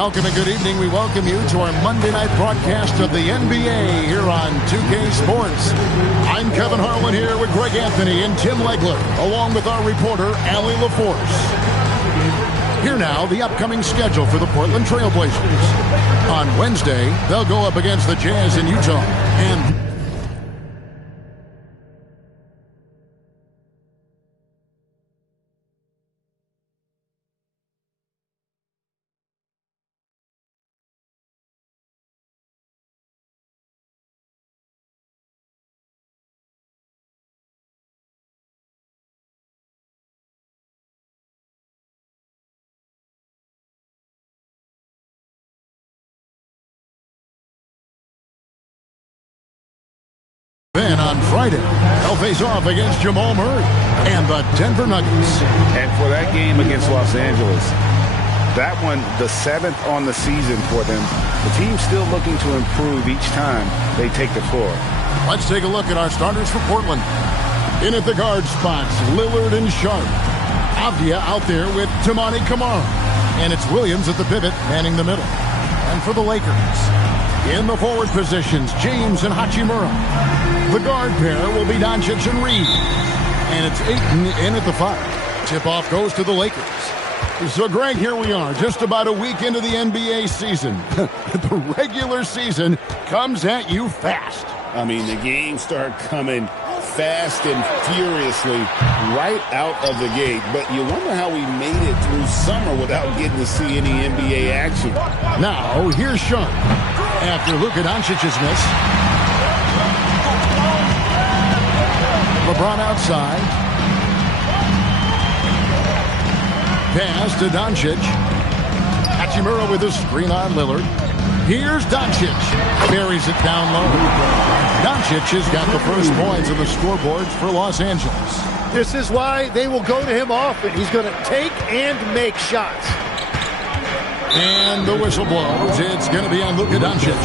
Welcome and good evening. We welcome you to our Monday night broadcast of the NBA here on 2K Sports. I'm Kevin Harlan here with Greg Anthony and Tim Legler, along with our reporter, Allie LaForce. Here now, the upcoming schedule for the Portland Trail Blazers. On Wednesday, they'll go up against the Jazz in Utah. And then on Friday, they'll face off against Jamal Murray and the Denver Nuggets. And for that game against Los Angeles, that one, the 7th on the season for them, the team's still looking to improve each time they take the floor. Let's take a look at our starters for Portland. In at the guard spots, Lillard and Sharp. Avdia out there with Tamani Kamara. And it's Williams at the pivot, manning the middle. And for the Lakers, in the forward positions, James and Hachimura. The guard pair will be Doncic and Reed. And it's Ayton in at the 5. Tip-off goes to the Lakers. So, Greg, here we are, just about a week into the NBA season. The regular season comes at you fast. I mean, the games start coming fast and furiously right out of the gate. But you wonder how we made it through summer without getting to see any NBA action. Now, here's Sharp. After Luka Doncic's miss. LeBron outside. Pass to Doncic. Hachimura with a screen on Lillard. Here's Doncic. Buries it down low. Doncic has got the first points on the scoreboards for Los Angeles. This is why they will go to him often. He's going to take and make shots. And the whistle blows. It's going to be on Luka Doncic.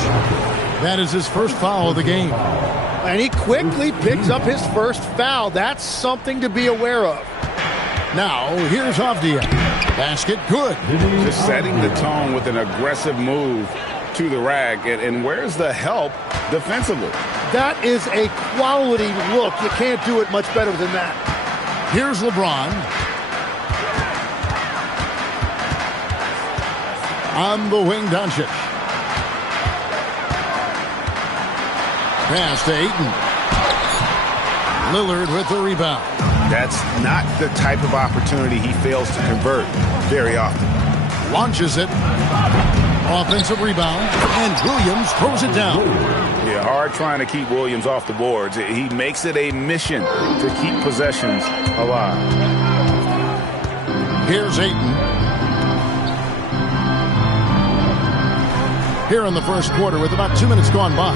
That is his first foul of the game. And he quickly picks up his first foul. That's something to be aware of. Now, here's Avdia. Basket good. Just setting the tone with an aggressive move to the rack. And where's the help defensively? That is a quality look. You can't do it much better than that. Here's LeBron. On the wing, Doncic. Pass to Ayton. Lillard with the rebound. That's not the type of opportunity he fails to convert very often. Launches it. Offensive rebound. And Williams throws it down. Yeah, hard trying to keep Williams off the boards. He makes it a mission to keep possessions alive. Here's Ayton. Here in the first quarter with about 2 minutes gone by.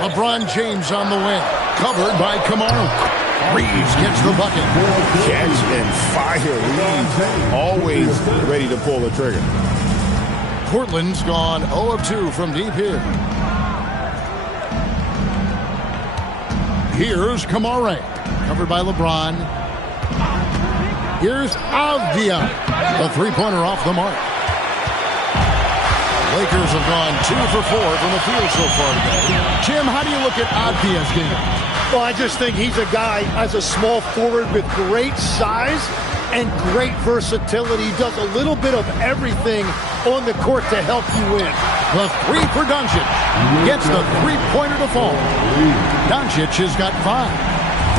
LeBron James on the wing. Covered by Kamara. Reeves gets the bucket. Catch and fire. Reeves always ready to pull the trigger. Portland's gone 0 of 2 from deep here. Here's Kamara. Covered by LeBron. Here's Avdia. The three-pointer off the mark. Lakers have gone 2 for 4 from the field so far today. Jim, how do you look at Avdia's game? Well, I just think he's a guy as a small forward with great size and great versatility. He does a little bit of everything on the court to help you win. The 3 for Doncic. Gets the three-pointer to fall. Doncic has got 5.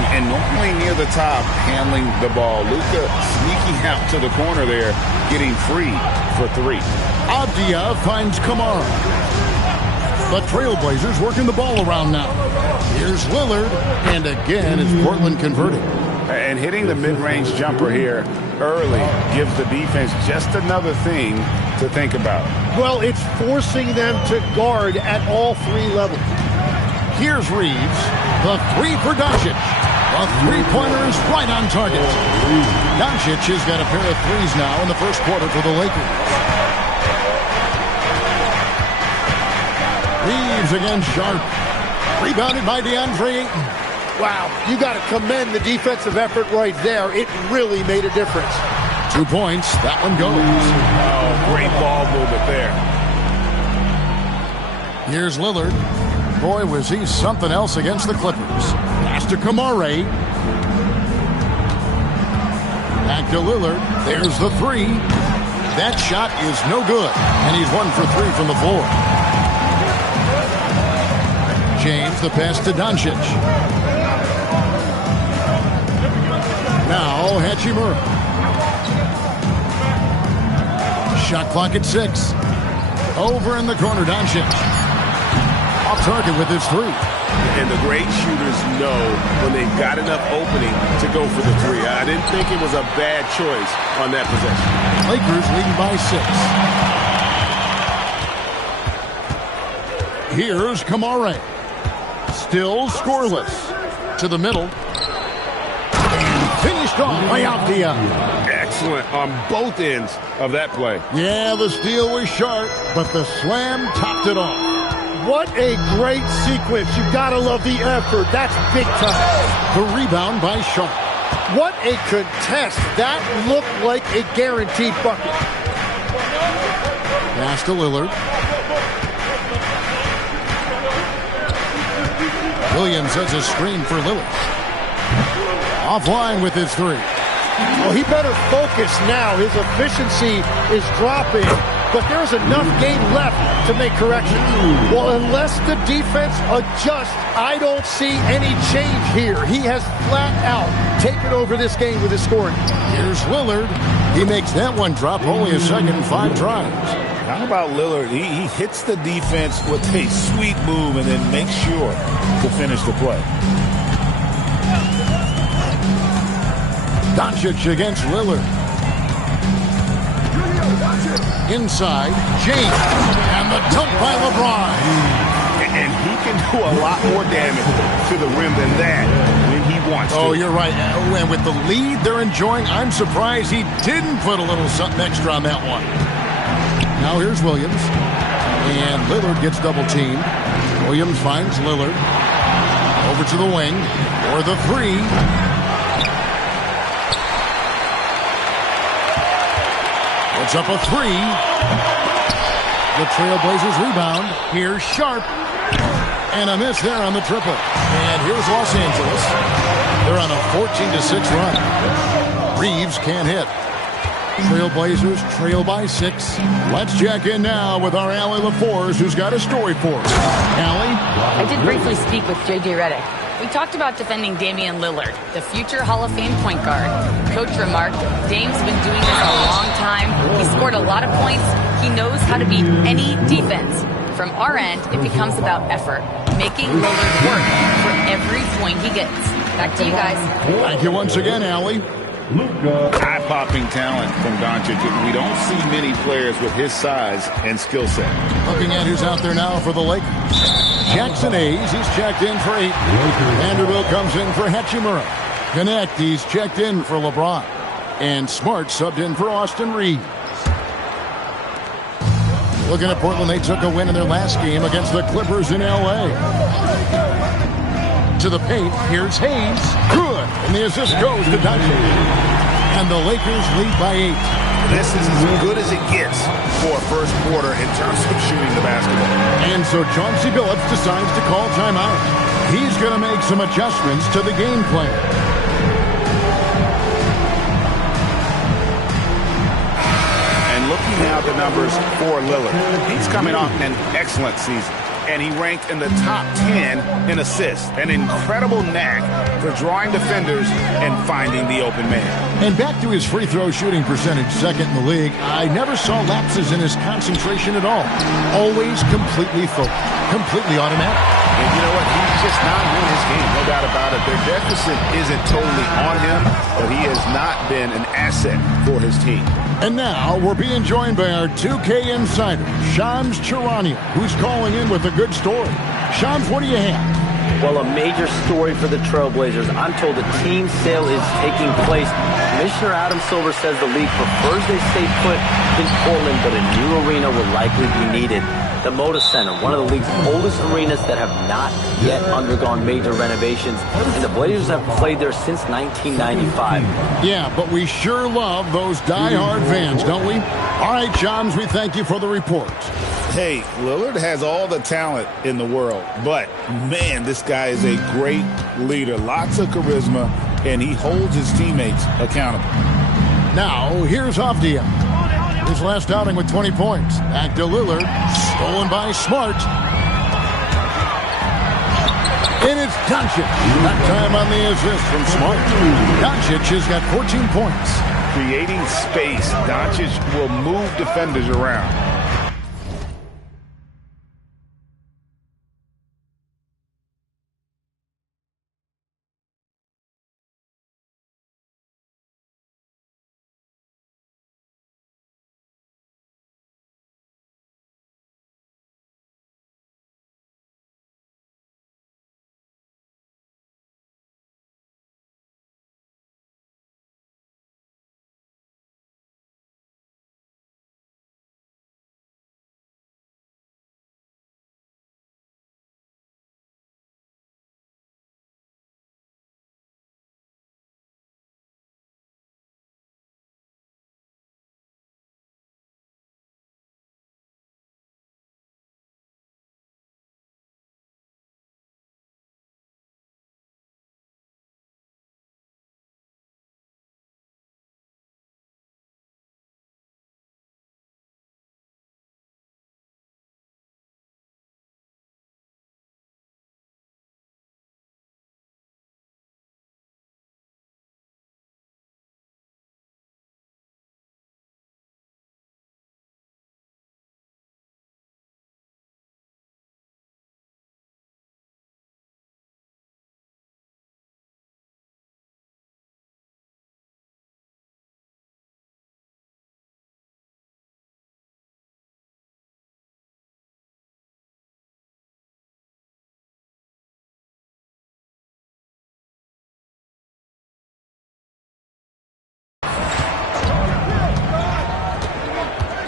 And normally near the top, handling the ball. Luka sneaking out to the corner there, getting free for 3. Avdia finds Kamara. The Trailblazers working the ball around now. Here's Lillard, and again is Portland converting. And hitting the mid-range jumper here early gives the defense just another thing to think about. Well, it's forcing them to guard at all 3 levels. Here's Reeves. The 3 for Doncic. The three-pointer is right on target. Doncic has got a pair of threes now in the first quarter for the Lakers. Reeves against Sharp. Rebounded by DeAndre Ayton. Wow, you got to commend the defensive effort right there. It really made a difference. 2 points. That one goes. Oh, great ball movement there. Here's Lillard. Boy, was he something else against the Clippers. Pass to Kamare. Back to Lillard. There's the three. That shot is no good. And he's 1 for 3 from the floor. James, the pass to Doncic. Now, Hachimura. Shot clock at 6. Over in the corner, Doncic. Off target with his three. And the great shooters know when they've got enough opening to go for the three. I didn't think it was a bad choice on that possession. Lakers leading by 6. Here's Kamare. Still scoreless. To the middle. And finished off by Avdia. Excellent on both ends of that play. Yeah, the steal was sharp, but the slam topped it off. What a great sequence. You gotta love the effort. That's big time. The rebound by Sharp. What a contest. That looked like a guaranteed bucket. Pass to Lillard. Williams has a screen for Lillard. Offline with his three. Well, he better focus now. His efficiency is dropping, but there's enough game left to make corrections. Well, unless the defense adjusts, I don't see any change here. He has flat out taken over this game with his scoring. Here's Lillard. He makes that one drop only a second, 5 tries. How about Lillard? He hits the defense with a sweet move and then makes sure to finish the play. Doncic against Lillard. Inside, James. And the dunk by LeBron. And he can do a lot more damage to the rim than that when he wants to. Oh, you're right. And with the lead they're enjoying, I'm surprised he didn't put a little something extra on that one. Now here's Williams. And Lillard gets double-teamed. Williams finds Lillard. Over to the wing. For the three. It's up a three. The Trailblazers rebound. Here's Sharp. And a miss there on the triple. And here's Los Angeles. They're on a 14-6 run. Reeves can't hit. Trailblazers trail by 6. Let's check in now with our Allie LaForce, who's got a story for us. Allie? I did briefly speak with J.J. Redick. We talked about defending Damian Lillard, the future Hall of Fame point guard. Coach remarked, Dame's been doing this a long time. He scored a lot of points. He knows how to beat any defense. From our end, it becomes about effort, making Lillard work for every point he gets. Back to you guys. Thank you once again, Allie. Eye-popping talent from Doncic. We don't see many players with his size and skill set. Looking at who's out there now for the Lakers. Jackson Hayes, he's checked in for 8. Vanderbilt comes in for Hachimura. Connect, he's checked in for LeBron. And Smart subbed in for Austin Reeves. Looking at Portland, they took a win in their last game against the Clippers in L.A. To the paint, here's Hayes. Good. And the assist goes to Doncic. And the Lakers lead by 8. This is as good as it gets for a first quarter in terms of shooting the basketball. And so Chauncey Billups decides to call timeout. He's going to make some adjustments to the game plan. And looking now at the numbers for Lillard, he's coming off an excellent season. And he ranked in the top 10 in assists. An incredible knack for drawing defenders and finding the open man. And back to his free throw shooting percentage, second in the league. I never saw lapses in his concentration at all. Always completely focused, completely automatic. And you know what? He's just not won his game, no doubt about it. Their deficit isn't totally on him, but he has not been an asset for his team. And now we're being joined by our 2K insider, Shams Charania, who's calling in with a good story. Shams, what do you have? Well, a major story for the Trailblazers. I'm told a team sale is taking place. Commissioner Adam Silver says the league prefers they stay put in Portland, but a new arena will likely be needed. the Moda Center, one of the league's oldest arenas that have not yet undergone major renovations, and the Blazers have played there since 1995. Yeah, but we sure love those die-hard fans, don't we? All right, Johns, we thank you for the report. Hey, Lillard has all the talent in the world, but, man, this guy is a great leader. Lots of charisma, and he holds his teammates accountable. Now, here's Avdia. His last outing with 20 points. Back to Lillard. Stolen by Smart. And it's Doncic. That time on the assist from Smart. Doncic has got 14 points. Creating space, Doncic will move defenders around.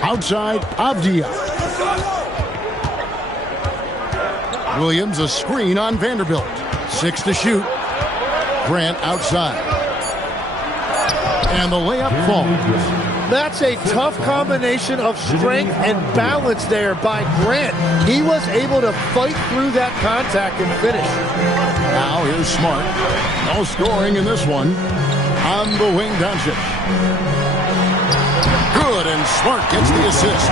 Outside, Avdia. Williams a screen on Vanderbilt. 6 to shoot. Grant outside. And the layup falls. That's a tough combination of strength and balance there by Grant. He was able to fight through that contact and finish. Now here's Smart. No scoring in this one. On the wing, Doncic. Good, and Smart gets the assist.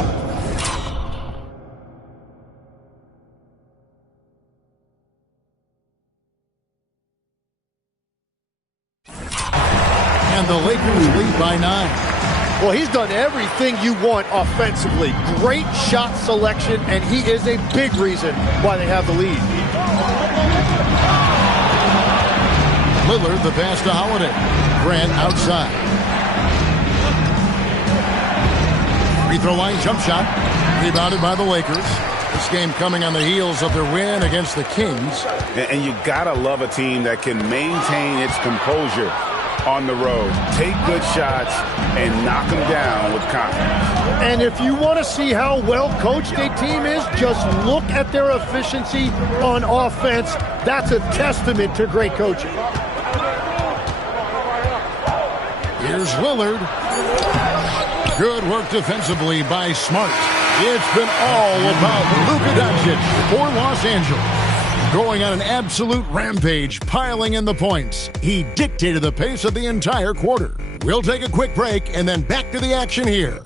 And the Lakers lead by 9. Well, he's done everything you want offensively. Great shot selection, and he is a big reason why they have the lead. Lillard, the pass to Holiday. Grant outside. Free throw line jump shot. Rebounded by the Lakers. This game coming on the heels of their win against the Kings. And you gotta love a team that can maintain its composure on the road. Take good shots and knock them down with confidence. And if you want to see how well coached a team is, just look at their efficiency on offense. That's a testament to great coaching. Here's Lillard. Good work defensively by Smart. It's been all about Luka Doncic for Los Angeles. Going on an absolute rampage, piling in the points. He dictated the pace of the entire quarter. We'll take a quick break and then back to the action here.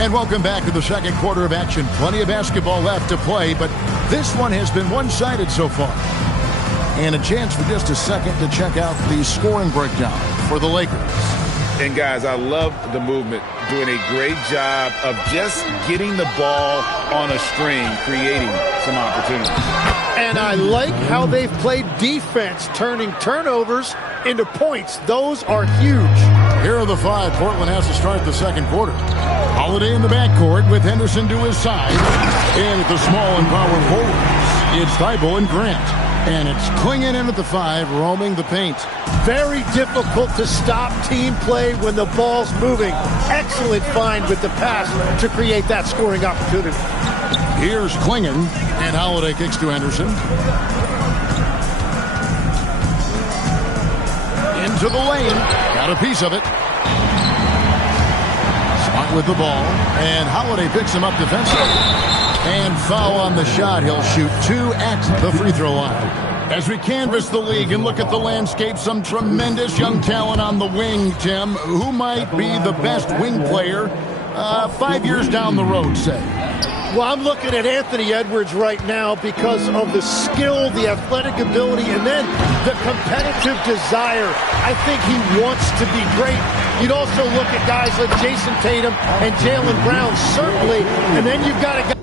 And welcome back to the second quarter of action. Plenty of basketball left to play, but this one has been one-sided so far. And a chance for just a second to check out the scoring breakdown for the Lakers. And, guys, I love the movement, doing a great job of just getting the ball on a string, creating some opportunities. And I like how they've played defense, turning turnovers into points. Those are huge. Here are the 5 Portland has to start the second quarter. Holiday in the backcourt with Henderson to his side. And at the small and power forwards, it's Thibault and Grant. And it's Klingon in at the 5, roaming the paint. Very difficult to stop team play when the ball's moving. Excellent find with the pass to create that scoring opportunity. Here's Klingon, and Holiday kicks to Henderson. Into the lane. Got a piece of it. Smart with the ball. And Holiday picks him up defensively. And foul on the shot. He'll shoot 2 at the free throw line. As we canvass the league and look at the landscape, some tremendous young talent on the wing, Tim. Who might be the best wing player 5 years down the road, say? Well, I'm looking at Anthony Edwards right now because of the skill, the athletic ability, and then the competitive desire. I think he wants to be great. You'd also look at guys like Jason Tatum and Jaylen Brown, certainly, and then you've got a guy.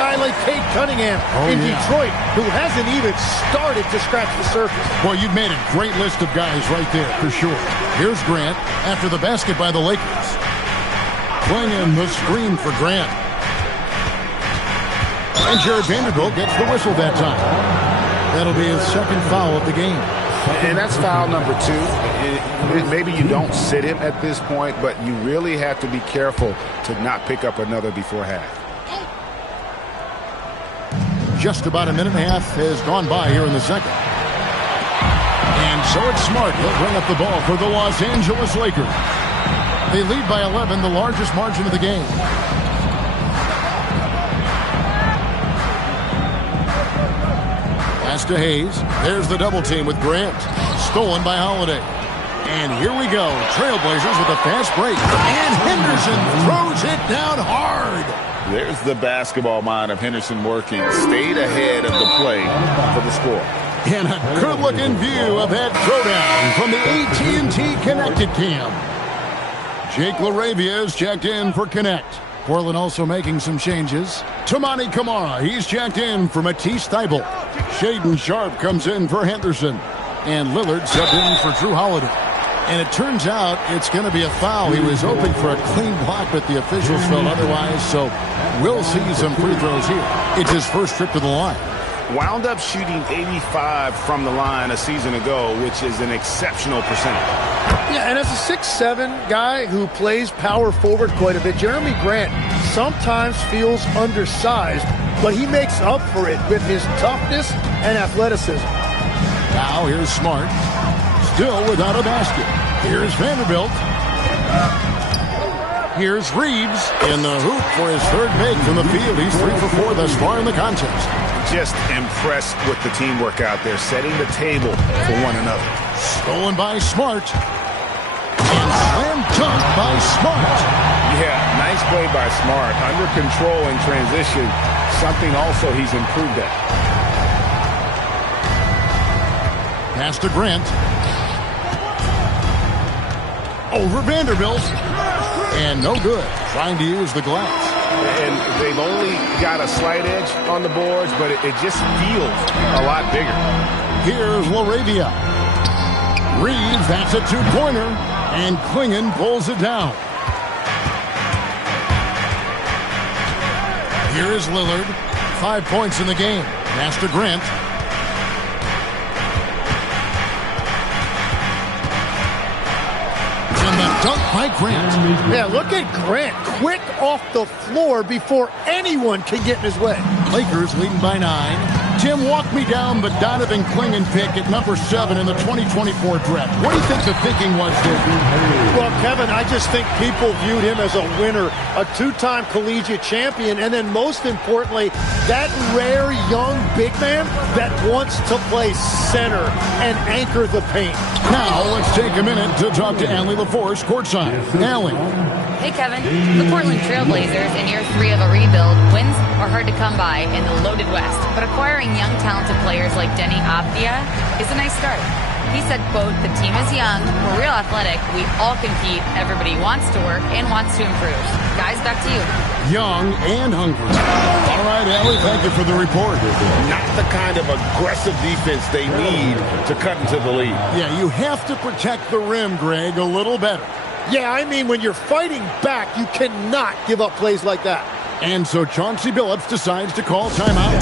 Guy like Cade Cunningham in Detroit, who hasn't even started to scratch the surface. Well, you've made a great list of guys right there, for sure. Here's Grant after the basket by the Lakers. Klingon the screen for Grant. And Jared Vanderbilt gets the whistle that time. That'll be his second foul of the game. And that's foul number 2. Maybe you don't sit him at this point, but you really have to be careful to not pick up another before half. Just about a minute and a half has gone by here in the second. And so it's Smart. He'll bring up the ball for the Los Angeles Lakers. They lead by 11, the largest margin of the game. Pass to Hayes. There's the double team with Grant. Stolen by Holiday. And here we go. Trailblazers with a fast break. And Henderson throws it down hard. There's the basketball mind of Henderson working. Stayed ahead of the play for the score. And a good-looking view of that throwdown from the AT&T Connected Cam. Jake LaRavia is checked in for Connect. Portland also making some changes. Toumani Camara, he's checked in for Matisse Thybulle. Shaedon Sharpe comes in for Henderson. And Lillard subbed in for Drew Holiday. And it turns out it's going to be a foul. He was hoping for a clean block, but the officials felt otherwise. So we'll see some free throws here. It's his first trip to the line. Wound up shooting 85 from the line a season ago, which is an exceptional percentage. Yeah, and as a 6'7" guy who plays power forward quite a bit, Jeremy Grant sometimes feels undersized, but he makes up for it with his toughness and athleticism. Now here's Smart. Still without a basket. Here's Vanderbilt. Here's Reeves in the hoop for his third make from the field. He's 3 for 4 thus far in the contest. Just impressed with the teamwork out there, setting the table for one another. Stolen by Smart. And slam dunk by Smart. Yeah, nice play by Smart. Under control in transition, something also he's improved at. Pass to Grant. Over Vanderbilt. And no good. Trying to use the glass. And they've only got a slight edge on the boards, but it just feels a lot bigger. Here's LaRavia. Reeves, that's a two-pointer. And Klingon pulls it down. Here is Lillard. 5 points in the game. Pass to Grant. Dunk by Grant. Yeah, look at Grant. Quick off the floor before anyone can get in his way. Lakers leading by 9. Tim, walk me down the Donovan Clingan pick at number 7 in the 2024 draft. What do you think the thinking was there? Well, Kevin, I just think people viewed him as a winner, a two-time collegiate champion, and then most importantly, that rare young big man that wants to play center and anchor the paint. Now, let's take a minute to talk to Allie LaForce courtside. Allie. Hey, Kevin. The Portland Trailblazers, in year 3 of a rebuild, wins are hard to come by in the loaded West. But acquiring young, talented players like Denny Avdia is a nice start. He said, quote, "The team is young, we're real athletic, we all compete, everybody wants to work and wants to improve." Guys, back to you. Young and hungry. All right, Allie, thank you for the report. Not the kind of aggressive defense they need to cut into the lead. Yeah, you have to protect the rim, Greg, a little better. Yeah, I mean, when you're fighting back, you cannot give up plays like that. And so Chauncey Billups decides to call timeout,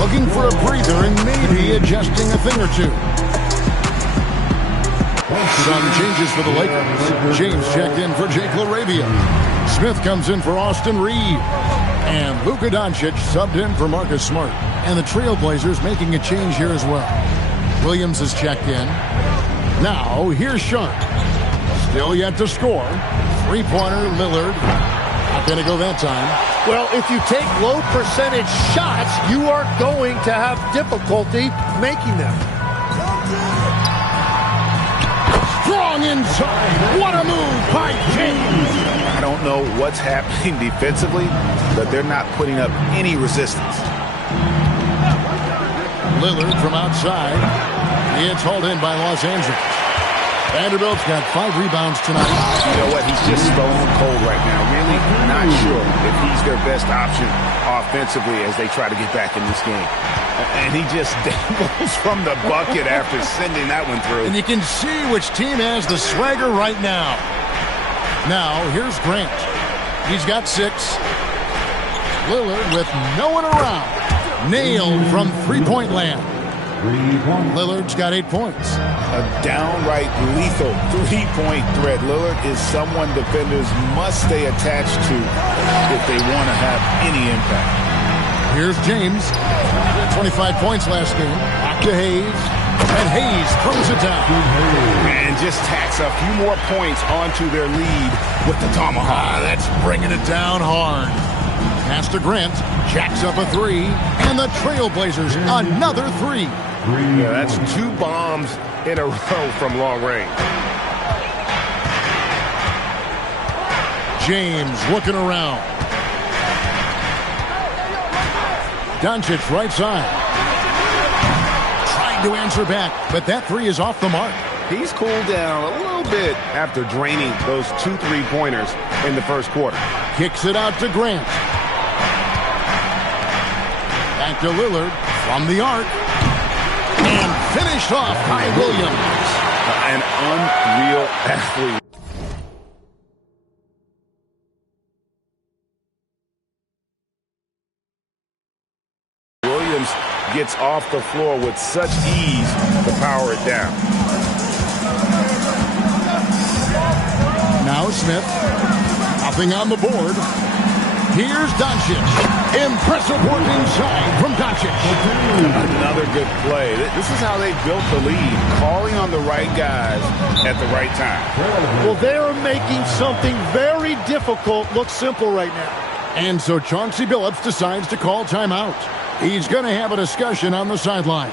looking for a breather and maybe adjusting a thing or two. Some changes for the Lakers. James checked in for Jake LaRavia. Smith comes in for Austin Reed. And Luka Doncic subbed in for Marcus Smart. And the Trailblazers making a change here as well. Williams has checked in. Now, here's Sharp. Still yet to score. Three-pointer, Lillard. Not going to go that time. Well, if you take low percentage shots, you are going to have difficulty making them. Strong inside. What a move by James. I don't know what's happening defensively, but they're not putting up any resistance. Lillard from outside. It's hauled in by Los Angeles. Vanderbilt's got 5 rebounds tonight. You know what? He's just stone cold right now. Really not sure if he's their best option offensively as they try to get back in this game. And he just dangles from the bucket after sending that one through. And you can see which team has the swagger right now. Now, here's Grant. He's got 6. Lillard with no one around. Nailed from three-point land. Lillard's got 8 points. A downright lethal three-point threat. Lillard is someone defenders must stay attached to if they want to have any impact. Here's James. 25 points last game. Back to Hayes. And Hayes throws it down. And just tacks a few more points onto their lead with the tomahawk. That's bringing it down hard. Pass to Grant. Jacks up a 3. And the Trailblazers another 3. Yeah, that's 2 bombs in a row from long range. James looking around. Doncic right side. Trying to answer back, but that 3 is off the mark. He's cooled down a little bit after draining those 2 3-pointers in the first quarter. Kicks it out to Grant. Back to Lillard from the arc. And finished off by Williams. An unreal athlete. Williams gets off the floor with such ease to power it down. Now Smith. Nothing on the board. Here's Doncic. Impressive work inside from Doncic. Another good play. This is how they built the lead, calling on the right guys at the right time. Well, they're making something very difficult look simple right now. And so Chauncey Billups decides to call timeout. He's going to have a discussion on the sideline.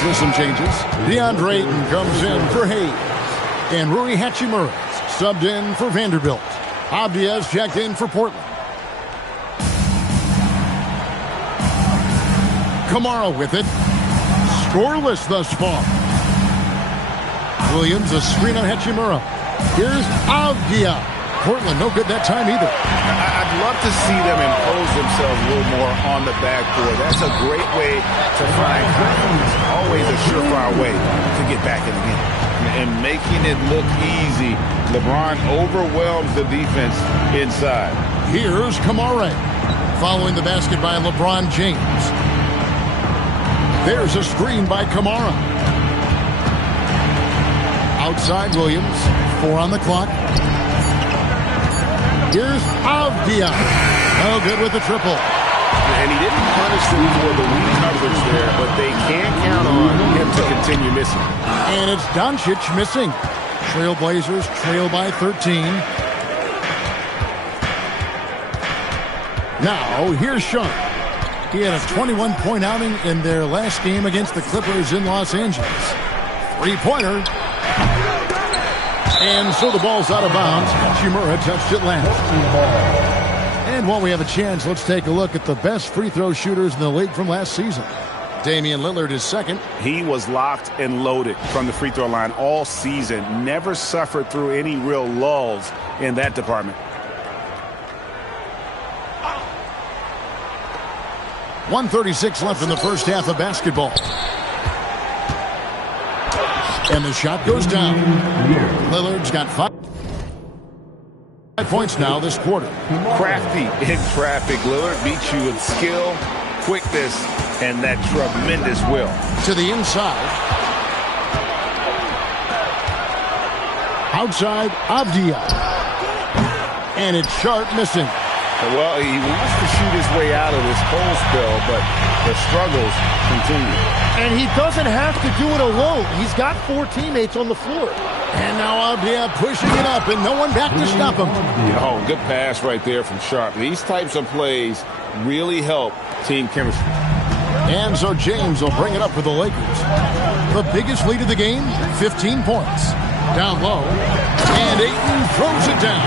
Lakers with some changes. DeAndre Ayton comes in for Hayes. And Rui Hachimura subbed in for Vanderbilt. Abdia's checked in for Portland. Kamara with it. Scoreless thus far. Williams, a screen on Hachimura. Here's Abdia. Portland, no good that time either. I'd love to see them impose themselves a little more on the backboard. That's a great way to find confidence. Always a surefire way to get back in the game. And making it look easy, LeBron overwhelms the defense inside. Here's Kamara. Following the basket by LeBron James. There's a screen by Kamara. Outside Williams. 4 on the clock. Here's Avdia. No good with the triple. And he didn't punish them for the weak coverage there, but they can't count on him to continue missing. And it's Doncic missing. Trailblazers trail by 13. Now, here's Sean. He had a 21-point outing in their last game against the Clippers in Los Angeles. Three-pointer. And so the ball's out of bounds. Hachimura touched it last. And while we have a chance, let's take a look at the best free throw shooters in the league from last season. Damian Lillard is second. He was locked and loaded from the free throw line all season. Never suffered through any real lulls in that department. .136 left in the first half of basketball. And the shot goes down. Lillard's got 5 points now this quarter. Crafty in traffic. Lillard beats you with skill, quickness, and that tremendous will. To the inside. Outside, Avdia. And it's Sharp missing. Well, he wants to shoot his way out of this cold spell, but the struggles continue. And he doesn't have to do it alone. He's got 4 teammates on the floor. And now Avdia pushing it up, and no one back to stop him. Oh, good pass right there from Sharp. These types of plays really help team chemistry. And so James will bring it up for the Lakers. The biggest lead of the game, 15 points. Down low, and Ayton throws it down.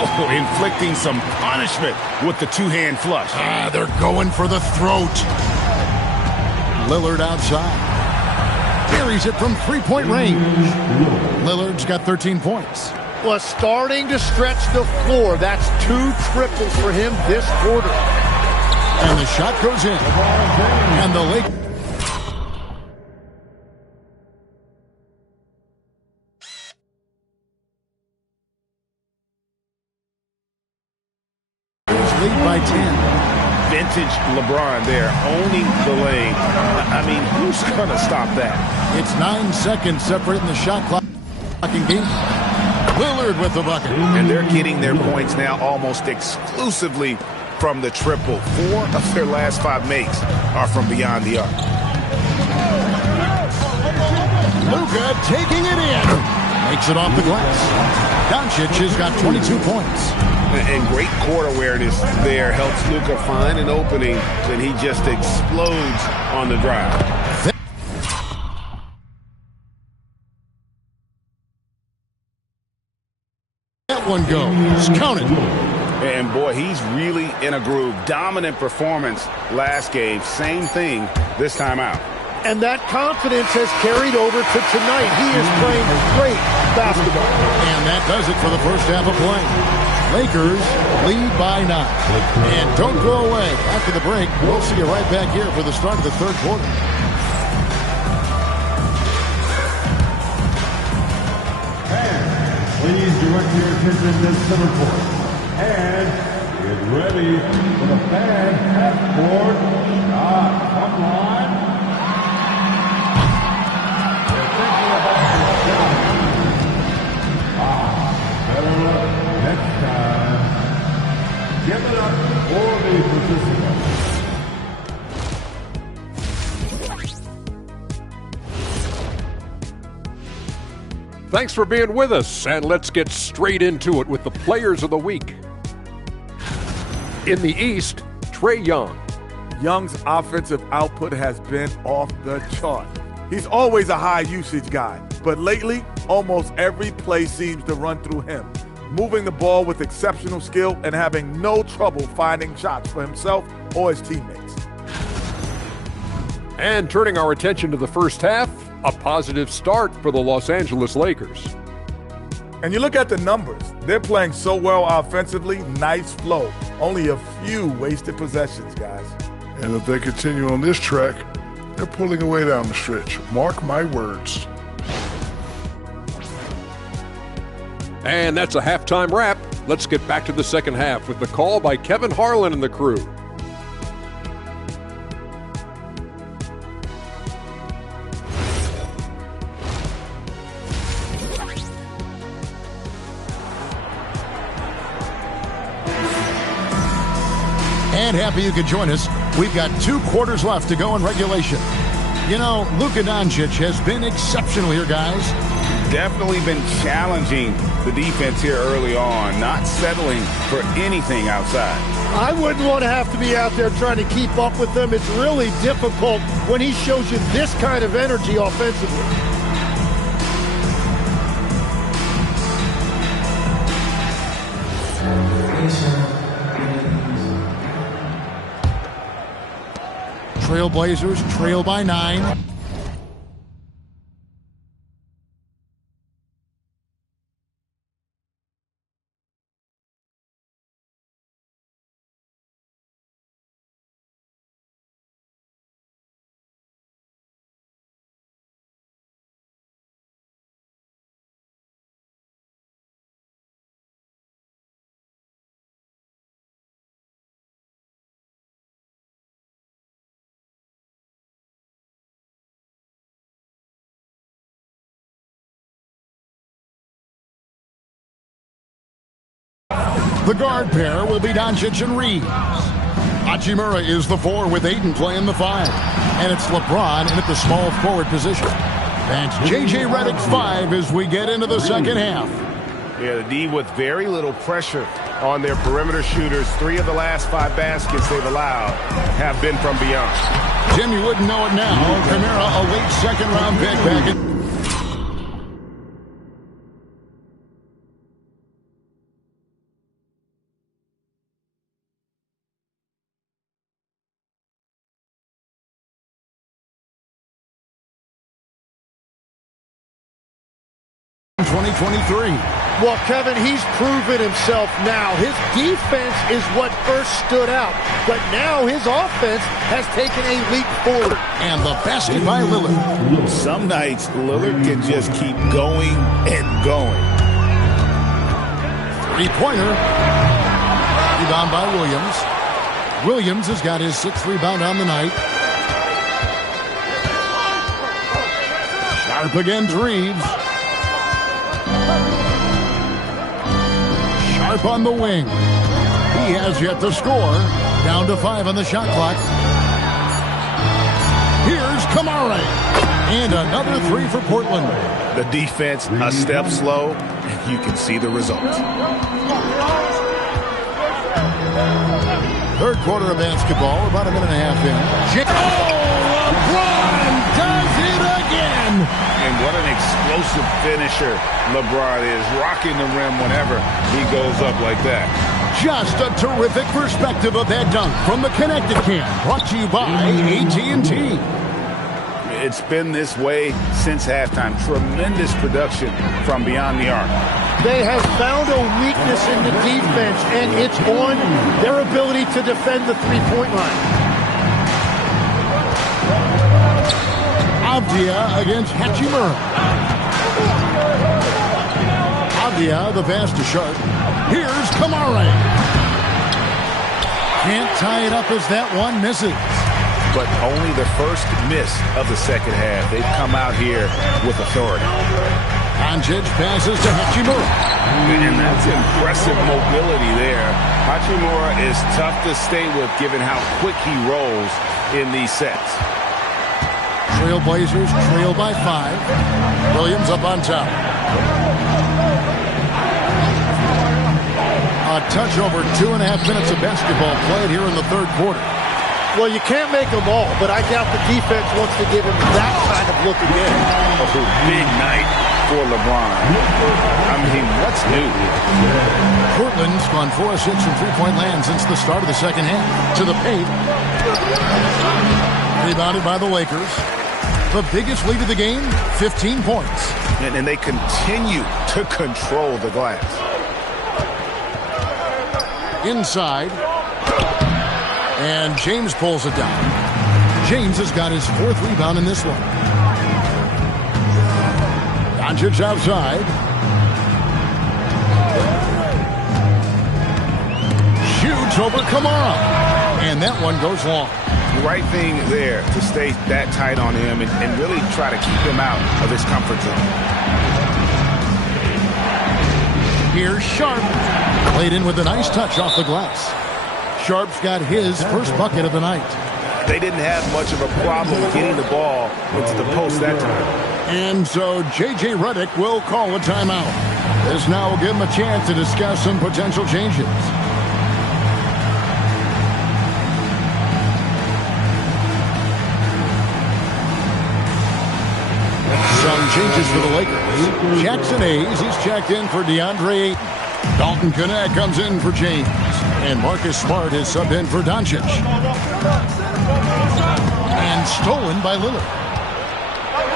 Oh, inflicting some punishment with the two-hand flush. They're going for the throat. Lillard outside. Buries it from three-point range. Lillard's got 13 points. Was starting to stretch the floor. That's 2 triples for him this quarter. And the shot goes in. And the Lakers lead by 10. Vintage LeBron there, owning the lane. I mean, who's going to stop that? It's 9 seconds separating the shot clock and game. Lillard with the bucket. And they're getting their points now almost exclusively from the triple. 4 of their last 5 makes are from beyond the arc. Luka taking it in. Makes it off the glass. Doncic has got 22 points. And great court awareness there helps Luka find an opening, and he just explodes on the drive. That one goes. Count it. And boy, he's really in a groove. Dominant performance last game. Same thing this time out. And that confidence has carried over to tonight. He is playing great basketball. And that does it for the first half of play. Lakers lead by 9. And don't go away. After the break, we'll see you right back here for the start of the third quarter. Please direct your attention to center court. And get ready for the fan half-court shot. Come on. You're thinking about the shot. Better luck next time. Give it up for the participants. Thanks for being with us, and let's get straight into it with the Players of the Week. In the East, Trae Young. Young's offensive output has been off the chart. He's always a high-usage guy, but lately, almost every play seems to run through him, moving the ball with exceptional skill and having no trouble finding shots for himself or his teammates. And turning our attention to the first half, a positive start for the Los Angeles Lakers. And you look at the numbers, they're playing so well offensively, nice flow. Only a few wasted possessions, guys. And if they continue on this track, they're pulling away down the stretch. Mark my words. And that's a halftime wrap. Let's get back to the second half with the call by Kevin Harlan and the crew. And happy you could join us. We've got 2 quarters left to go in regulation. You know, Luka Doncic has been exceptional here, guys. Definitely been challenging the defense here early on, not settling for anything outside. I wouldn't want to have to be out there trying to keep up with them. It's really difficult when he shows you this kind of energy offensively. Trailblazers trail by 9. The guard pair will be Doncic and Reeves. Hachimura is the 4 with Ayton playing the 5. And it's LeBron in at the small forward position. That's J.J. Redick 5 as we get into the second half. Yeah, the D with very little pressure on their perimeter shooters. 3 of the last 5 baskets they've allowed have been from beyond. Jim, you wouldn't know it now. Kamara, a late second-round pick back in. Well, Kevin, he's proven himself now. His defense is what first stood out, but now his offense has taken a leap forward. And the basket by Lillard. Some nights, Lillard can just keep going and going. 3-pointer. Rebound by Williams. Williams has got his 6th rebound on the night. Sharp against Reeves. Sharp on the wing. He has yet to score. Down to 5 on the shot clock. Here's Kamara. And another 3 for Portland. The defense a step slow, and you can see the result. Third quarter of basketball, about a minute and a half in. LeBron does it again. And what an explosive finisher LeBron is, rocking the rim whenever he goes up like that. Just a terrific perspective of that dunk from the Connected Cam, brought to you by AT&T. It's been this way since halftime. Tremendous production from beyond the arc. They have found a weakness in the defense, and it's on their ability to defend the three-point line. Avdia against Hachimura. Avdia, the pass to Sharp. Here's Kamara. Can't tie it up as that one misses. But only the first miss of the second half. They've come out here with authority. Doncic passes to Hachimura. And that's impressive mobility there. Hachimura is tough to stay with given how quick he rolls in these sets. Trailblazers trail by 5. Williams up on top. A touch over 2.5 minutes of basketball played here in the third quarter. Well, you can't make them all, but I doubt the defense wants to give him that kind of look again. Oh, big night for LeBron. I mean, what's new? Portland's gone 4 of 6 from three-point land since the start of the second half. To the paint. Rebounded by the Lakers. The biggest lead of the game, 15 points. And they continue to control the glass. Inside. And James pulls it down. James has got his 4th rebound in this one. Doncic outside. Shoots over Kamara. And that one goes long. The right thing there to stay that tight on him and really try to keep him out of his comfort zone. Here's Sharp. Played in with a nice touch off the glass. Sharp's got his first bucket of the night. They didn't have much of a problem getting the ball into the post that time. And so J.J. Redick will call a timeout. This now will give him a chance to discuss some potential changes. Some changes for the Lakers. Jackson Hayes, he's checked in for DeAndre Ayton. Dalton Connect comes in for James. And Marcus Smart is subbed in for Doncic. And stolen by Lillard.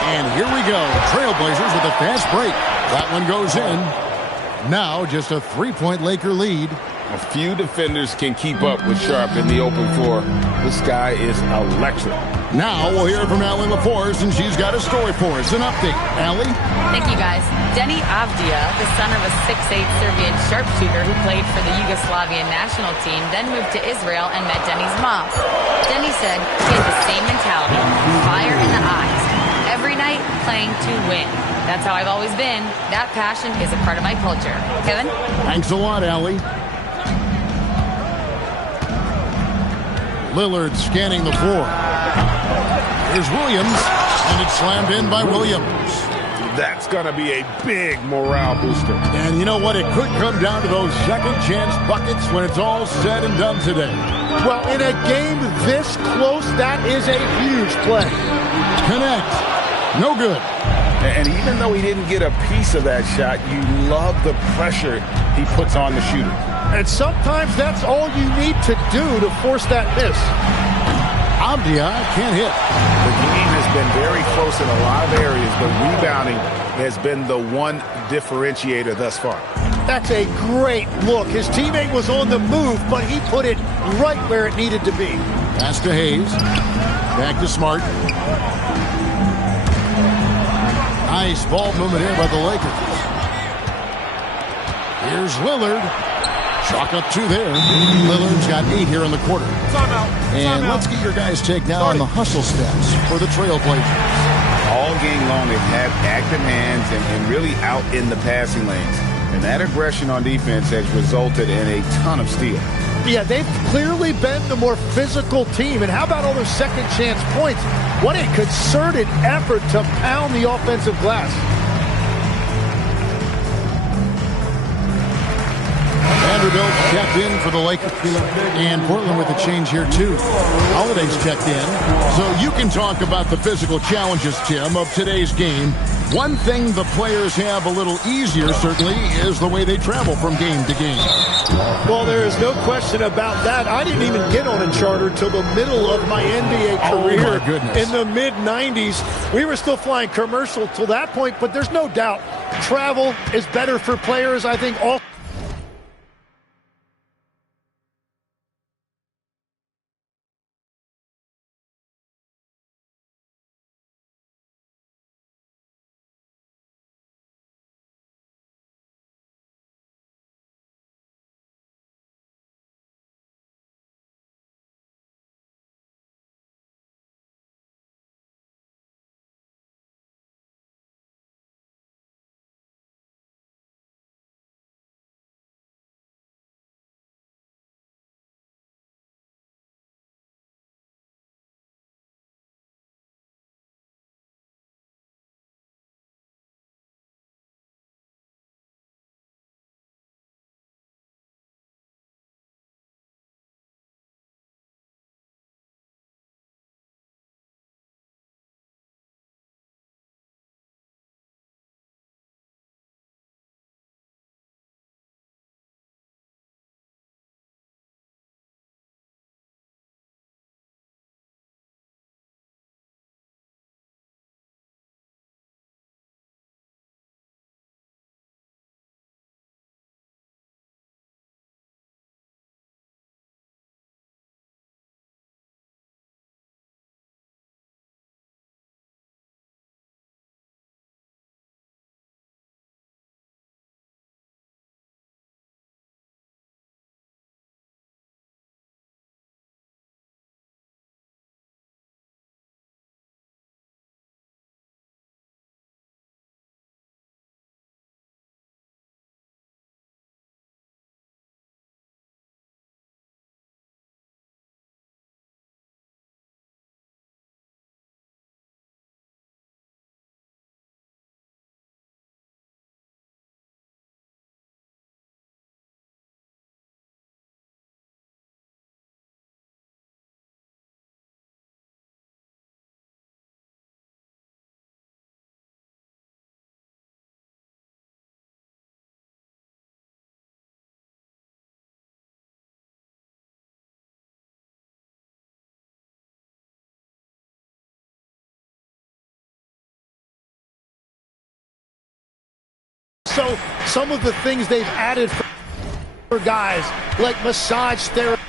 And here we go. Trailblazers with a fast break. That one goes in. Now just a 3-point Laker lead. A few defenders can keep up with Sharp in the open floor. This guy is electric. Now we'll hear from Allie LaForce, and she's got a story for us. An update. Allie? Thank you, guys. Denny Avdia, the son of a 6'8 Serbian sharpshooter who played for the Yugoslavian national team, then moved to Israel and met Denny's mom. Denny said he had the same mentality, fire in the eyes. Every night, playing to win. That's how I've always been. That passion is a part of my culture. Kevin? Thanks a lot, Allie. Lillard scanning the floor. Here's Williams, and it's slammed in by Williams. That's going to be a big morale booster. And you know what? It could come down to those second chance buckets when it's all said and done today. Well, in a game this close, that is a huge play. Connect. No good. And even though he didn't get a piece of that shot, you love the pressure he puts on the shooter. And sometimes that's all you need to do to force that miss. Avdia can't hit. The game has been very close in a lot of areas, but rebounding has been the one differentiator thus far. That's a great look. His teammate was on the move, but he put it right where it needed to be. Pass to Hayes. Back to Smart. Nice ball movement here by the Lakers. Here's Lillard. Chalk up 2 there. Lillard's got 8 here in the quarter. And let's get your guys' take now on the hustle steps for the Trailblazers. All game long, they've had active hands and really out in the passing lanes. And that aggression on defense has resulted in a ton of steals. Yeah, they've clearly been the more physical team. And how about all those second chance points? What a concerted effort to pound the offensive glass. Vanderbilt checked in for the Lakers, and Portland with a change here too. Holiday's checked in. So you can talk about the physical challenges, Tim, of today's game. One thing the players have a little easier, certainly, is the way they travel from game to game. Well, there is no question about that. I didn't even get on a charter till the middle of my NBA career. Oh, my goodness. In the mid-90s. We were still flying commercial till that point, but there's no doubt travel is better for players. I think all So some of the things they've added for guys like massage therapy.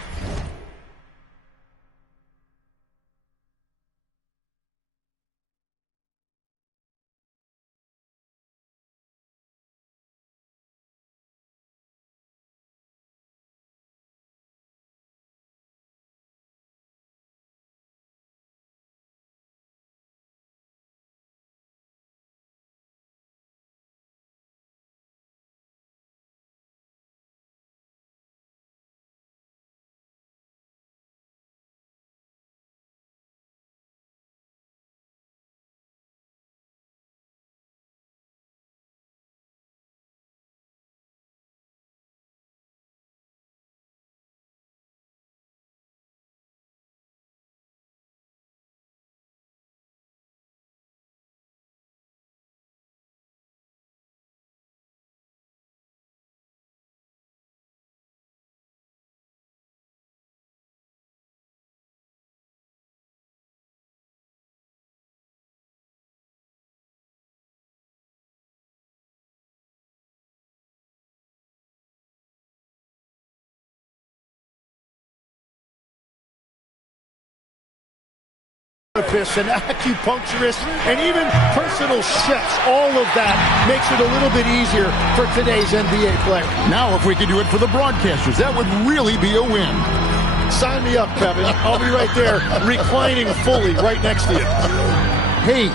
And acupuncturists and even personal chefs, all of that makes it a little bit easier for today's NBA player. Now, if we could do it for the broadcasters, that would really be a win. Sign me up, Kevin. I'll be right there, reclining fully right next to you. Hayes,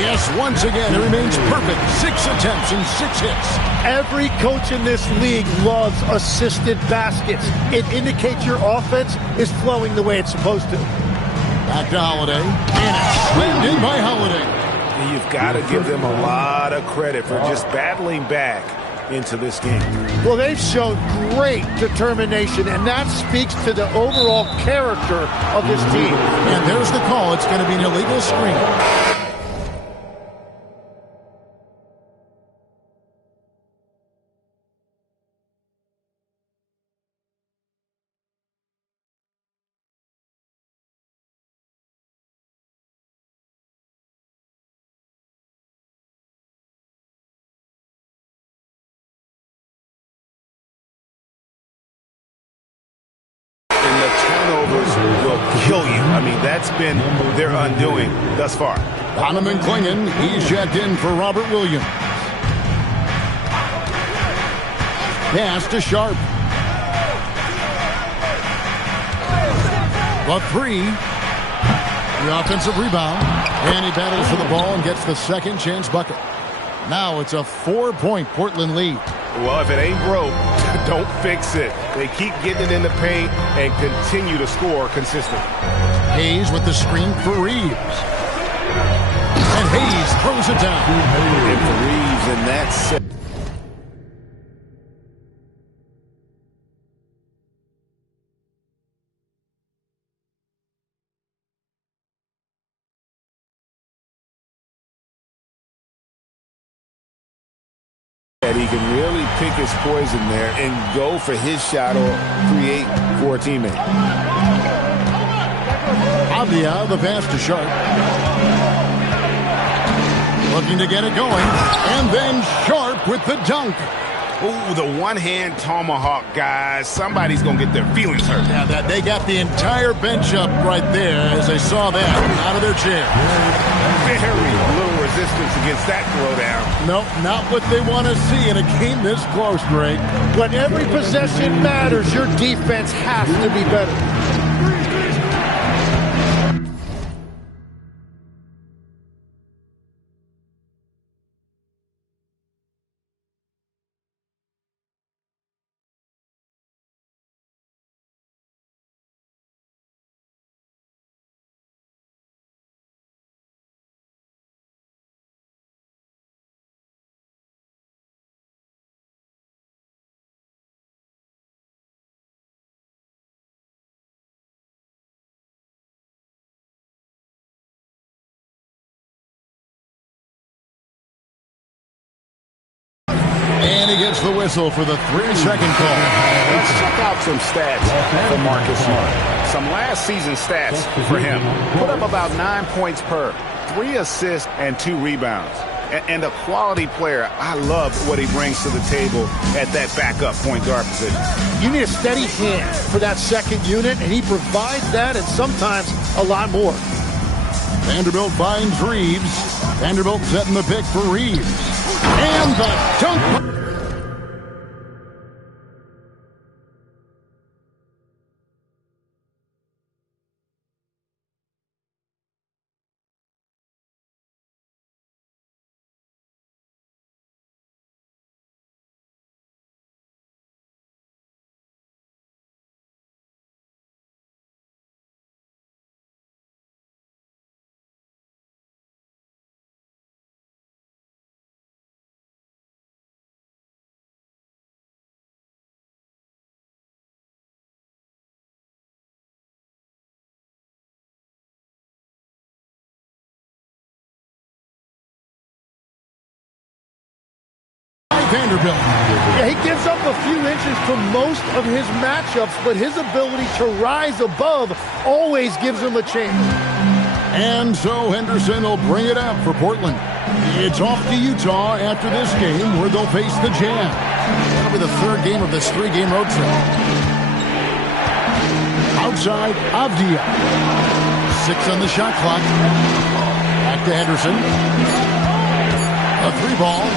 yes, once again, it remains perfect. 6 attempts and 6 hits. Every coach in this league loves assisted baskets. It indicates your offense is flowing the way it's supposed to. Back to Holiday, and it's slammed in by Holiday. You've got to give them a lot of credit for just battling back into this game. Well, they've shown great determination, and that speaks to the overall character of this team. And there's the call. It's going to be an illegal screen. Kill you. I mean, that's been their undoing thus far. Donovan Clingan, he's checked in for Robert Williams. Pass to Sharp. The 3. The offensive rebound. And he battles for the ball and gets the second chance bucket. Now it's a 4-point Portland lead. Well, if it ain't broke, don't fix it. They keep getting it in the paint and continue to score consistently. Hayes with the screen for Reeves. And Hayes throws it down. And for Reeves, and that's it. That he can really pick his poison there and go for his shot or create for a teammate. Avdia, the pass to Sharp. Looking to get it going. And then Sharp with the dunk. Ooh, the one-hand tomahawk, guys. Somebody's going to get their feelings hurt. Yeah, they got the entire bench up right there as they saw that out of their chair. Very little resistance against that throwdown. Nope, not what they want to see in a game this close, Greg. When every possession matters, your defense has to be better. And he gets the whistle for the 3-second call. Let's check out some stats for Marcus Smart. Some last season stats for him. Put up about 9 points per, 3 assists, and 2 rebounds. and a quality player. I love what he brings to the table at that backup point guard position. You need a steady hand for that second unit, and he provides that and sometimes a lot more. Vanderbilt finds Reeves. Vanderbilt setting the pick for Reeves. And the dunk. Vanderbilt. Yeah, he gives up a few inches for most of his matchups, but his ability to rise above always gives him a chance. And so Henderson will bring it up for Portland. It's off to Utah after this game, where they'll face the Jazz. That'll be the third game of this three-game road trip. Outside, Avdia. 6 on the shot clock. Back to Henderson. A 3-ball.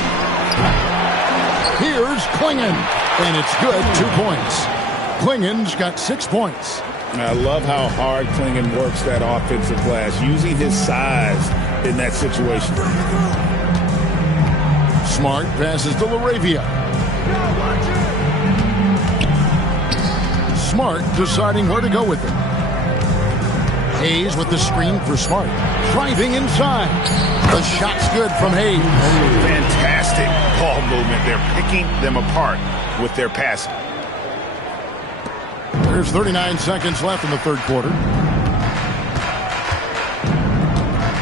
Here's Klingon, and it's good, 2 points. Klingon's got 6 points. I love how hard Klingon works that offensive glass, using his size in that situation. Smart passes to LaRavia. Smart deciding where to go with it. Hayes with the screen for Smart. Driving inside. The shot's good from Hayes. Fantastic ball movement. They're picking them apart with their passing. There's 39 seconds left in the third quarter.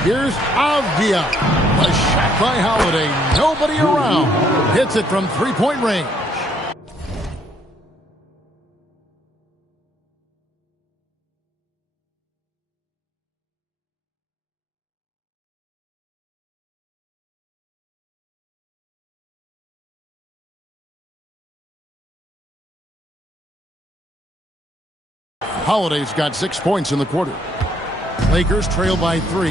Here's Avdia. A shot by Holiday. Nobody around. Hits it from three-point range. Holiday's got 6 points in the quarter. Lakers trail by 3.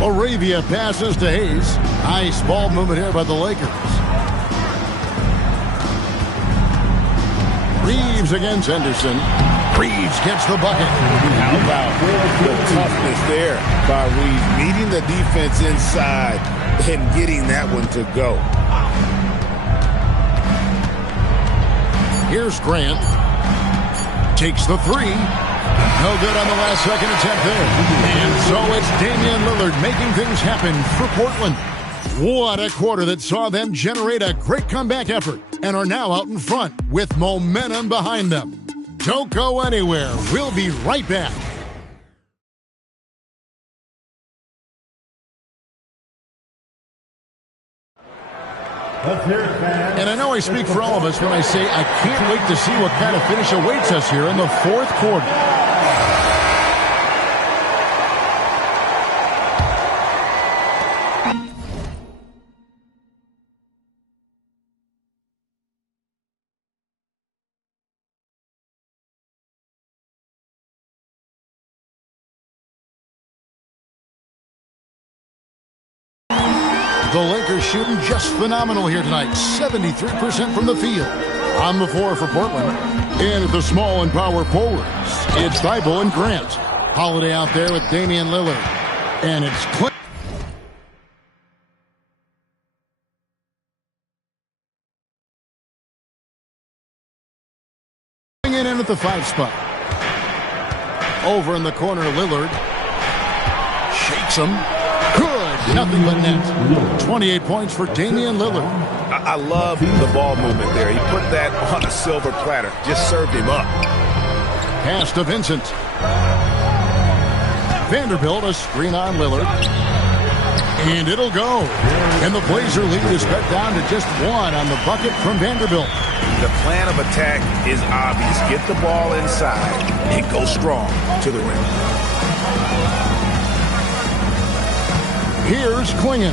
Moravia passes to Hayes. Nice ball movement here by the Lakers. Reeves against Henderson. Reeves gets the bucket. How about the toughness there by Reeves, meeting the defense inside and getting that one to go. Here's Grant. Takes the 3. No good on the last second attempt there. And so it's Damian Lillard making things happen for Portland. What a quarter that saw them generate a great comeback effort and are now out in front with momentum behind them. Don't go anywhere. We'll be right back. And I know I speak for all of us when I say I can't wait to see what kind of finish awaits us here in the fourth quarter. The Lakers shooting just phenomenal here tonight. 73% from the field. On the floor for Portland. And at the small and power forwards, it's Thibault and Grant. Holiday out there with Damian Lillard. And it's Clinton. In at the 5 spot. Over in the corner, Lillard. Shakes him. Good. Nothing but net. 28 points for Damian Lillard. I love the ball movement there. He put that on a silver platter. Just served him up. Pass to Vincent. Vanderbilt, a screen on Lillard. And it'll go. And the Blazer lead is cut down to just 1 on the bucket from Vanderbilt. The plan of attack is obvious. Get the ball inside and go strong to the rim. Here's Klingon.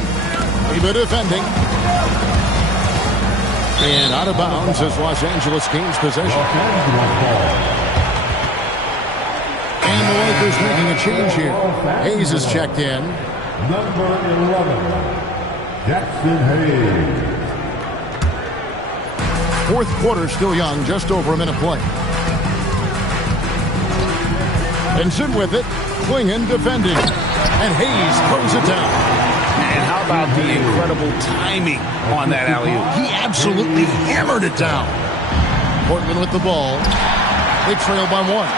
Reba defending. And out of bounds as Los Angeles gains possession. And the Lakers making a change here. Hayes is checked in. Number 11, Jackson Hayes. Fourth quarter still young, just over a minute play. Benson with it, Klingon defending, and Hayes throws it down. And how about the incredible timing on that alley-oop? He absolutely hammered it down. Portland with the ball. They trail by one.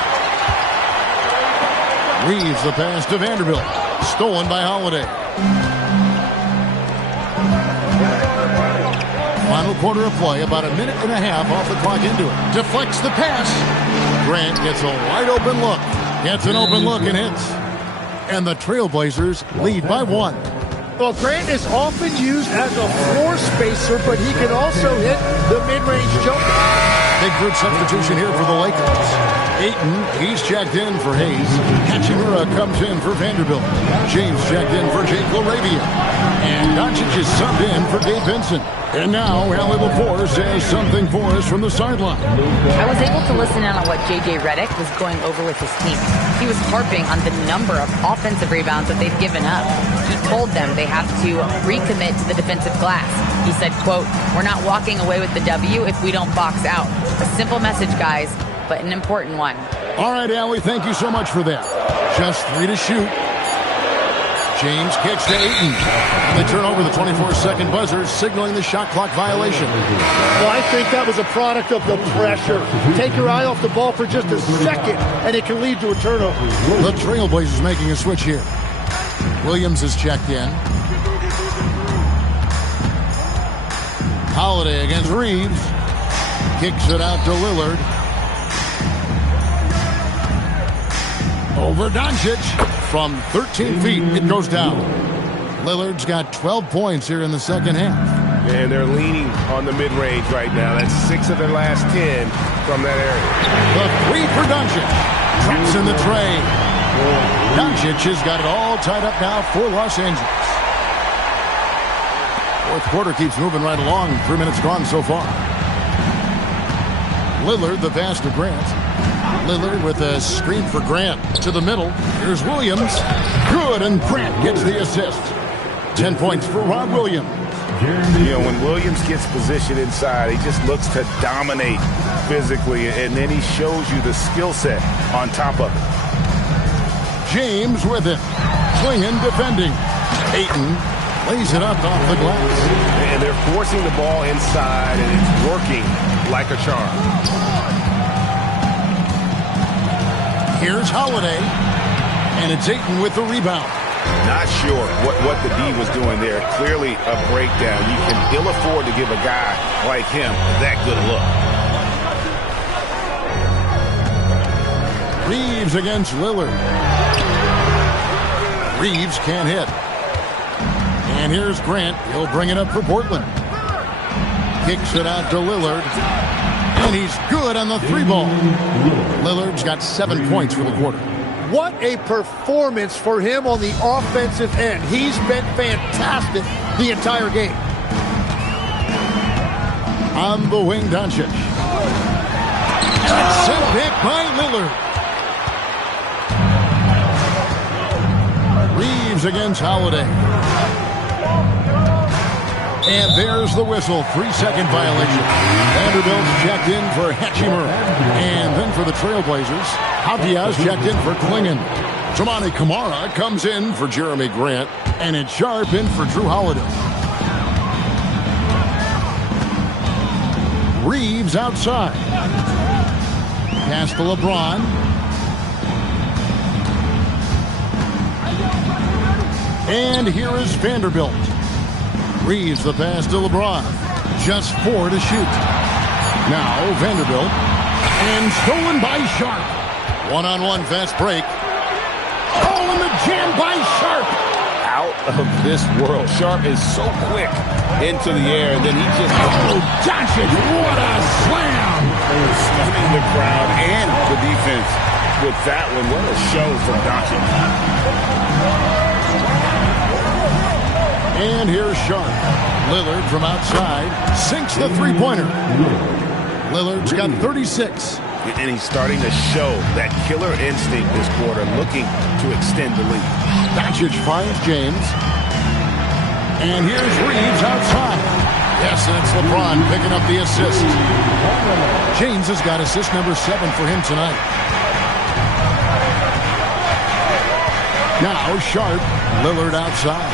Reeves the pass to Vanderbilt. Stolen by Holiday. Final quarter of play, about a minute and a half off the clock into it. Deflects the pass. Grant gets a wide open look. Gets an open look and hits. And the Trailblazers lead by one. Well, Grant is often used as a floor spacer, but he can also hit the mid-range jumper. Big group substitution here for the Lakers. Ayton, he's checked in for Hayes. Hachimura comes in for Vanderbilt. James checked in for Jake LaRavia. And Doncic is subbed in for Gabe Vincent. And now, Allie LaForce has something for us from the sideline. I was able to listen in on what J.J. Redick was going over with his team. He was harping on the number of offensive rebounds that they've given up. He told them they have to recommit to the defensive glass. He said, quote, "We're not walking away with the W if we don't box out." A simple message, guys, but an important one. All right, Allie, thank you so much for that. Just 3 to shoot. James kicks to Ayton. And they turn over the 24-second buzzer, signaling the shot clock violation. Well, I think that was a product of the pressure. Take your eye off the ball for just a second, and it can lead to a turnover. The Trailblazers making a switch here. Williams is checked in. Holiday against Reeves. Kicks it out to Lillard. Over Doncic. From 13 feet, it goes down. Lillard's got 12 points here in the second half. And they're leaning on the mid-range right now. That's 6 of their last 10 from that area. The 3 for Doncic. Traps in the tray. Doncic has got it all tied up now for Los Angeles. Fourth quarter keeps moving right along. 3 minutes gone so far. Lillard, the pass to Grant. Lillard with a screen for Grant to the middle. Here's Williams. Good, and Grant gets the assist. 10 points for Rob Williams. You know, when Williams gets positioned inside, he just looks to dominate physically, and then he shows you the skill set on top of it. James with it. Klingon defending. Ayton lays it up off the glass. And they're forcing the ball inside, and it's working like a charm. Here's Holiday, and it's Ayton with the rebound. Not sure what the D was doing there. Clearly a breakdown. You can ill afford to give a guy like him that good a look. Reeves against Lillard. Reeves can't hit. And here's Grant. He'll bring it up for Portland. Kicks it out to Lillard. And he's good on the 3-ball. Lillard's got 7 points for the quarter. What a performance for him on the offensive end. He's been fantastic the entire game. On the wing, Doncic. And sent back by Lillard. Reeves against Holiday. And there's the whistle. 3-second violation. Vanderbilt's checked in for Hachimura. And then for the Trailblazers, Javia's checked in for Klingon. Toumani Camara comes in for Jeremy Grant. And it's Sharp in for Drew Holiday. Reeves outside. Pass to LeBron. And here is Vanderbilt. Reeves the pass to LeBron. Just 4 to shoot. Now Vanderbilt. And stolen by Sharp. One-on-one fast break. Oh, and the jam by Sharp. Out of this world. Sharp is so quick into the air, and then he just... Oh, Doncic, what a slam! Stunning the crowd and the defense with that one. What a show from Doncic. And here's Sharp. Lillard from outside sinks the three-pointer. Lillard's got 36. And he's starting to show that killer instinct this quarter, looking to extend the lead. Doncic finds James. And here's Reeves outside. Yes, and it's LeBron picking up the assist. James has got assist number 7 for him tonight. Now Sharp, Lillard outside.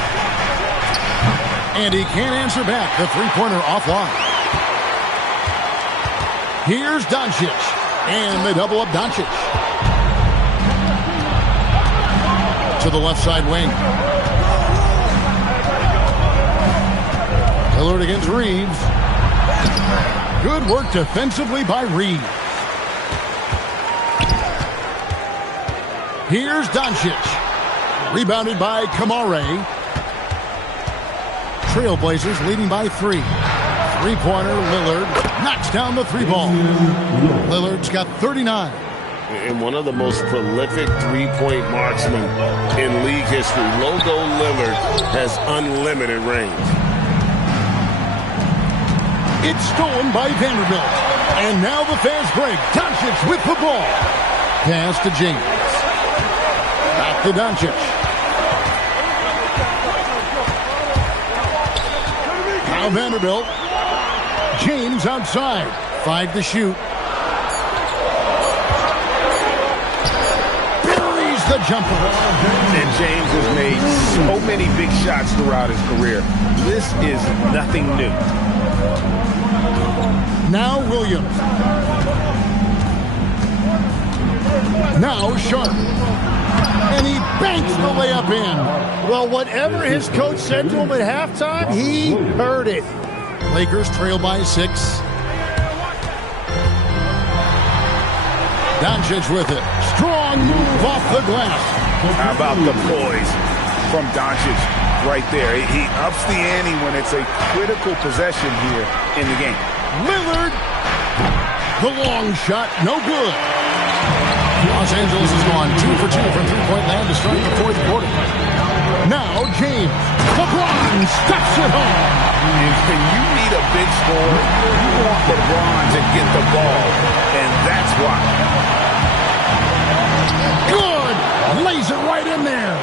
And he can't answer back. The three-pointer offline. Here's Doncic. And they double up Doncic. To the left side wing. Lillard against Reeves. Good work defensively by Reeves. Here's Doncic. Rebounded by Kamare. Trailblazers leading by 3. Three-pointer, Lillard knocks down the 3-ball. Lillard's got 39. And one of the most prolific three-point marksmen in league history, Logo Lillard has unlimited range. It's stolen by Vanderbilt. And now the fast break. Doncic with the ball. Pass to James. Back to Doncic. Now Vanderbilt. James outside. 5 to shoot. Buries the jumper. And James has made so many big shots throughout his career. This is nothing new. Now Williams. Now Sharp. And he banks the layup in. Well, whatever his coach said to him at halftime, he heard it. Lakers trail by 6. Doncic with it. Strong move off the glass. How about the poise from Doncic right there? He ups the ante when it's a critical possession here in the game. Lillard. The long shot, no good. Los Angeles has gone 2 for 2 from three-point land to start the fourth quarter. Now James. LeBron steps it home. When you need a big score, you want LeBron to get the ball, and that's why. Good! Lays it right in there.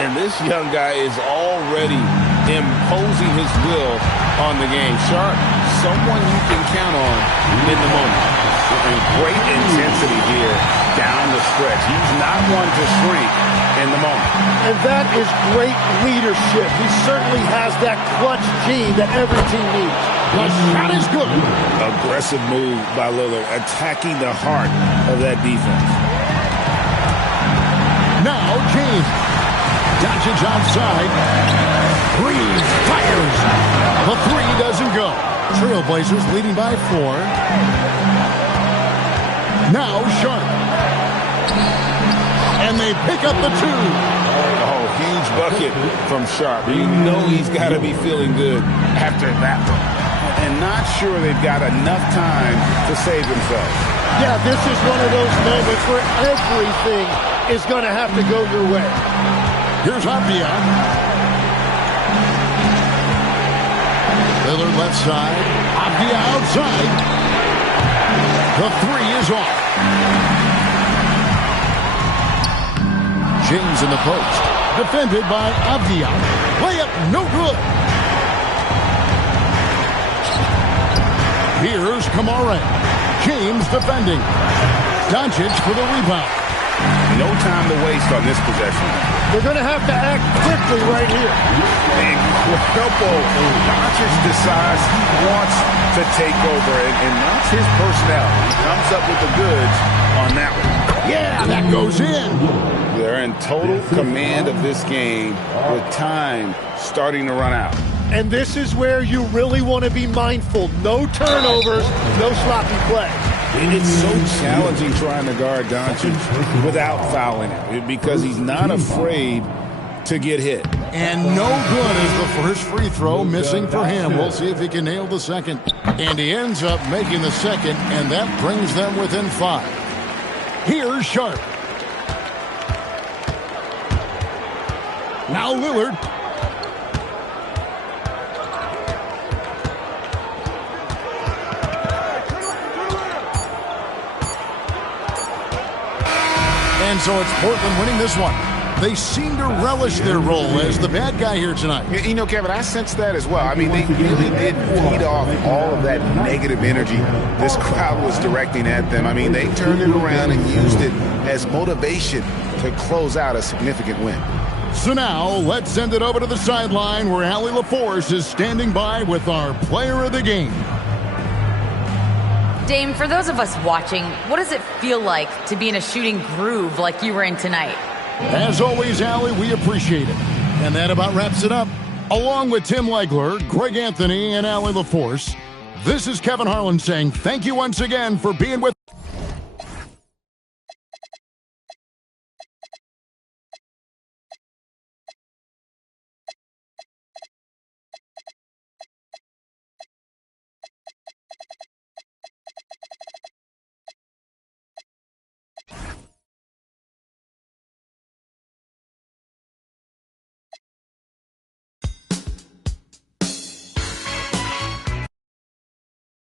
And this young guy is already imposing his will on the game. Sharp, someone you can count on in the moment. And great intensity here down the stretch. He's not one to shrink in the moment. And that is great leadership. He certainly has that clutch gene that every team needs. The shot is good. Aggressive move by Lillard, attacking the heart of that defense. Now James. Doncic outside. Reeves fires. The 3 doesn't go. Trailblazers leading by 4. Now Sharp. And they pick up the 2. Oh, huge bucket from Sharp. You know he's got to be feeling good after that one. And not sure they've got enough time to save themselves. Yeah, this is one of those moments where everything is going to have to go your way. Here's Avdia. Lillard left side. Avdia outside. The 3 is off. James in the post. Defended by Avdia. Layup no good. Here's Kamare. James defending. Doncic for the rebound. No time to waste on this possession. They're going to have to act quickly right here. Incredible. Doncic decides he wants to take over, and that's his personnel. He comes up with the goods on that one. Yeah, that goes in. They're in total command of this game with time starting to run out. And this is where you really want to be mindful. No turnovers, no sloppy play. It's so challenging trying to guard Doncic without fouling him because he's not afraid to get hit. And no good is the first free throw missing for him. We'll see if he can nail the second. And he ends up making the second, and that brings them within 5. Here's Sharp. Now Lillard. And so it's Portland winning this one. They seem to relish their role as the bad guy here tonight. You know, Kevin, I sense that as well. I mean, they really did feed off all of that negative energy this crowd was directing at them. I mean, they turned it around and used it as motivation to close out a significant win. So now, let's send it over to the sideline where Allie LaForce is standing by with our player of the game. Dame, for those of us watching, what does it feel like to be in a shooting groove like you were in tonight? As always, Allie, we appreciate it. And that about wraps it up. Along with Tim Legler, Greg Anthony, and Allie LaForce, this is Kevin Harlan saying thank you once again for being with